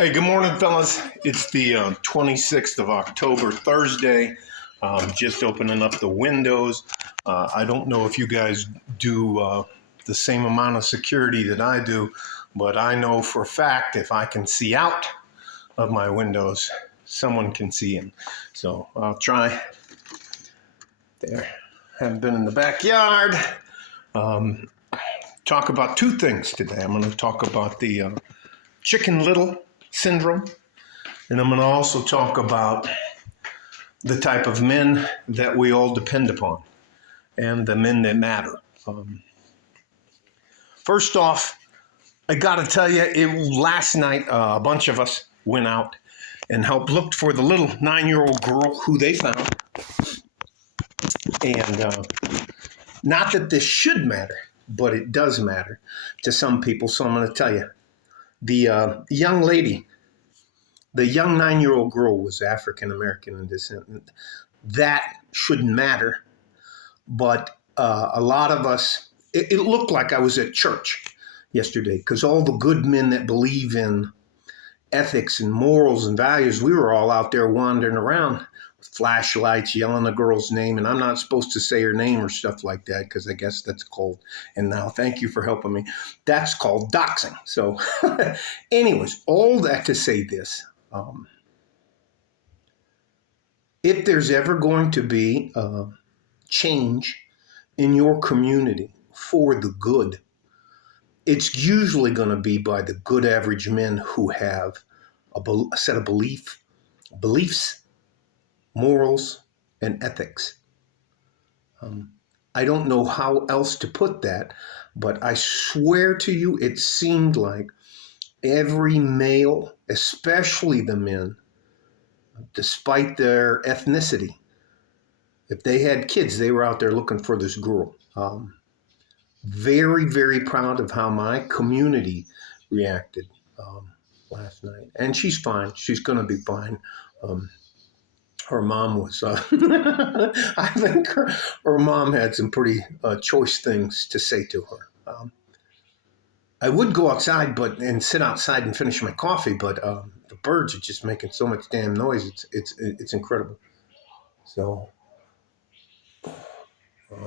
Hey, good morning, fellas. It's the 26th of October, Thursday. Just opening up the windows. I don't know if you guys do the same amount of security that I do, but I know for a fact if I can see out of my windows, someone can see in. So I'll try. There. Haven't been in the backyard. Talk about two things today. I'm going to talk about the Chicken Little syndrome. And I'm going to also talk about the type of men that we all depend upon and the men that matter. First off, I got to tell you, last night a bunch of us went out and helped look for the little 9-year-old girl who they found. And not that this should matter, but it does matter to some people. So I'm going to tell you, the young lady, the young 9-year-old girl was African American in descent. That shouldn't matter, but a lot of us, it looked like I was at church yesterday because all the good men that believe in ethics and morals and values, we were all out there wandering around with flashlights, yelling a girl's name, and I'm not supposed to say her name or stuff like that because I guess that's called, and now thank you for helping me, that's called doxing. So anyways, all that to say this. If there's ever going to be change in your community for the good, it's usually going to be by the good average men who have a set of beliefs, morals, and ethics. I don't know how else to put that, but I swear to you, it seemed like every male, especially the men, despite their ethnicity, if they had kids, they were out there looking for this girl. Very, very proud of how my community reacted last night. And she's fine. She's going to be fine. Her mom was, I think her mom had some pretty choice things to say to her. I would go outside and sit outside and finish my coffee, but the birds are just making so much damn noise. It's incredible. So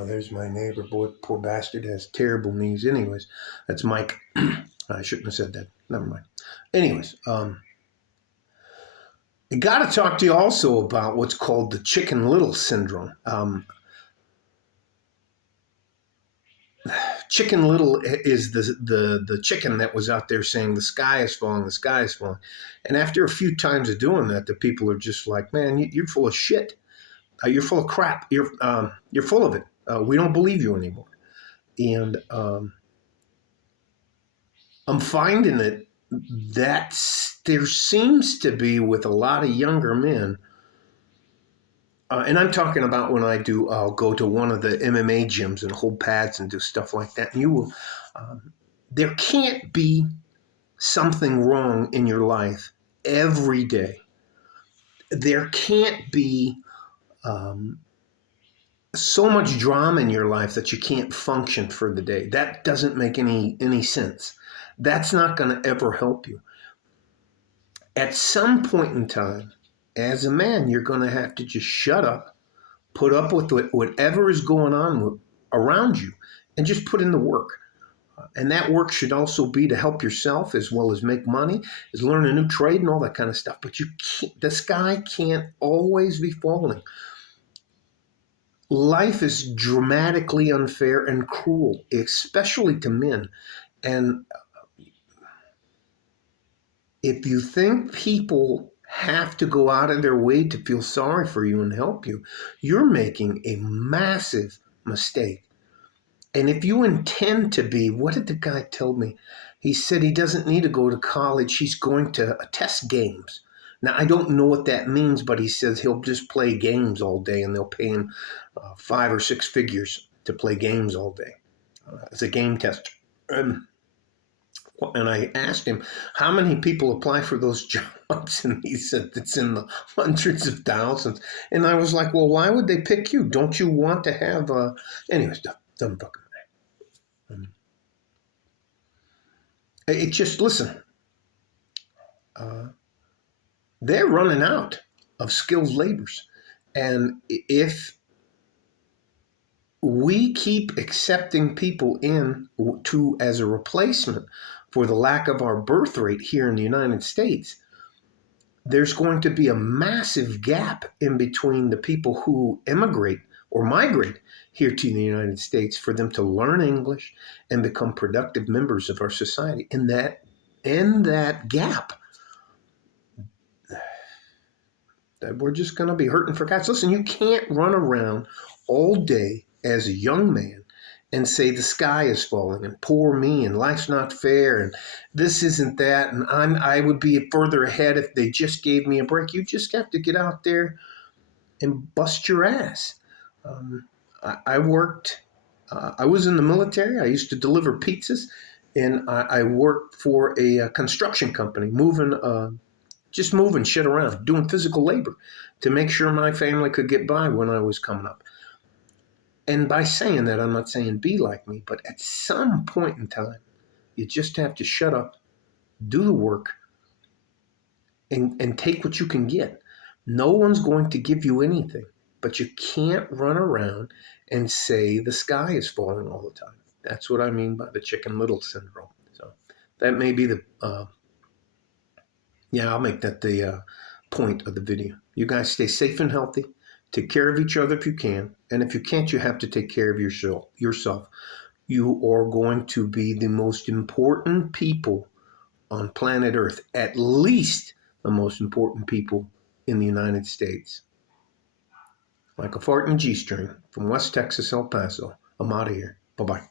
there's my neighbor. Boy, poor bastard has terrible knees. Anyways, that's Mike. I shouldn't have said that. Never mind. Anyways, I got to talk to you also about what's called the Chicken Little syndrome. Chicken Little is the chicken that was out there saying the sky is falling, the sky is falling. And after a few times of doing that, the people are just like, man, you're full of shit. You're full of crap. You're full of it. We don't believe you anymore. And I'm finding that there seems to be with a lot of younger men, and I'm talking about when I'll go to one of the MMA gyms and hold pads and do stuff like that. And there can't be something wrong in your life every day. There can't be so much drama in your life that you can't function for the day. That doesn't make any sense. That's not going to ever help you. At some point in time, as a man, you're going to have to just shut up, put up with whatever is going on around you, and just put in the work. And that work should also be to help yourself as well as make money, as learn a new trade and all that kind of stuff. But the sky can't always be falling. Life is dramatically unfair and cruel, especially to men. And if you think people have to go out of their way to feel sorry for you and help you, you're making a massive mistake. And if you intend to be, what did the guy tell me? He said he doesn't need to go to college. He's going to test games. Now, I don't know what that means, but he says he'll just play games all day and they'll pay him 5 or 6 figures to play games all day as a game tester. And I asked him, how many people apply for those jobs? And he said it's in the hundreds of thousands. And I was like, well, why would they pick you? Don't you want to have anyways, dumb fucking it just, listen, uh, they're running out of skilled laborers. And if we keep accepting people in to as a replacement for the lack of our birth rate here in the United States, there's going to be a massive gap in between the people who immigrate or migrate here to the United States for them to learn English and become productive members of our society. In that gap, we're just going to be hurting for cats. Listen, you can't run around all day as a young man and say the sky is falling and poor me and life's not fair and this isn't that and I would be further ahead if they just gave me a break. You just have to get out there and bust your ass. I worked. I was in the military. I used to deliver pizzas, and I worked for a construction company, just moving shit around, doing physical labor to make sure my family could get by when I was coming up. And by saying that, I'm not saying be like me, but at some point in time, you just have to shut up, do the work, and take what you can get. No one's going to give you anything, but you can't run around and say the sky is falling all the time. That's what I mean by the Chicken Little syndrome. So that may be I'll make that the point of the video. You guys stay safe and healthy. Take care of each other if you can. And if you can't, you have to take care of yourself. You are going to be the most important people on planet Earth, at least the most important people in the United States. Like a fart in a G string from West Texas, El Paso. I'm out of here. Bye-bye.